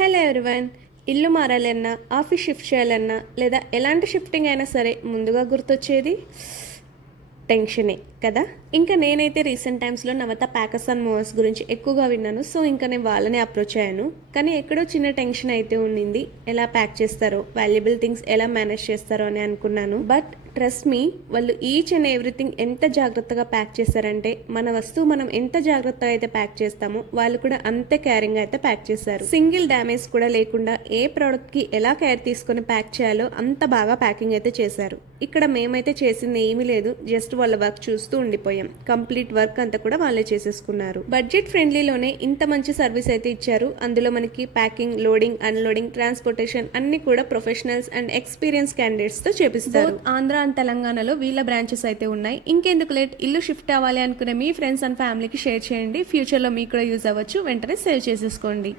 Hello everyone. ఇల్లు మారాలన్నా, office shift చేయాలన్నా లేదా ఎలాంటి షిఫ్టింగ్ అయినా సరే ముందుగా గుర్తొచ్చేది టెన్షనే కదా. ఇంకా నేనైతే రీసెంట్ టైమ్స్లో నవత ప్యాకర్స్ అండ్ మూవర్స్ గురించి ఎక్కువగా విన్నాను. సో ఇంకా నేను వాళ్ళనే అప్రోచ్ అయ్యాను. కానీ ఎక్కడో చిన్న టెన్షన్ అయితే ఉండింది, ఎలా ప్యాక్ చేస్తారో, వాల్యుబుల్ థింగ్స్ ఎలా మేనేజ్ చేస్తారో అని అనుకున్నాను. బట్ ట్రస్ట్ మీ, వాళ్ళు ఈచ్ అండ్ ఎవ్రీథింగ్ ఎంత జాగ్రత్తగా ప్యాక్ చేస్తారంటే, మన వస్తువు మనం ఎంత జాగ్రత్తగా అయితే ప్యాక్ చేస్తామో వాళ్ళు కూడా అంతే కేరింగ్ అయితే ప్యాక్ చేశారు. సింగిల్ డ్యామేజ్ కూడా లేకుండా ఏ ప్రోడక్ట్ కి ఎలా కేర్ తీసుకొని ప్యాక్ చేయాలో అంత బాగా ప్యాకింగ్ అయితే చేశారు. ఇక్కడ మేమైతే చేసింది ఏమీ లేదు, జస్ట్ వాళ్ళ వర్క్ చూస్తూ ఉండిపోయాం. కంప్లీట్ వర్క్ అంతా కూడా వాళ్ళే చేసేసుకున్నారు. బడ్జెట్ ఫ్రెండ్లీలోనే ఇంత మంచి సర్వీస్ అయితే ఇచ్చారు. అందులో మనకి ప్యాకింగ్, లోడింగ్, అన్లోడింగ్, ట్రాన్స్పోర్టేషన్ అన్ని కూడా ప్రొఫెషనల్స్ అండ్ ఎక్స్పీరియన్స్ క్యాండిడేట్స్ తో చేపిస్తారు. ఆంధ్ర అండ్ తెలంగాణలో వీళ్ళ బ్రాంచెస్ అయితే ఉన్నాయి. ఇంకెందుకు లేట్, ఇల్లు షిఫ్ట్ అవ్వాలి అనుకునే మీ ఫ్రెండ్స్ అండ్ ఫ్యామిలీకి షేర్ చేయండి. ఫ్యూచర్ లో మీకు కూడా యూజ్ అవ్వచ్చు. వెంటనే సేవ్ చేసేసుకోండి.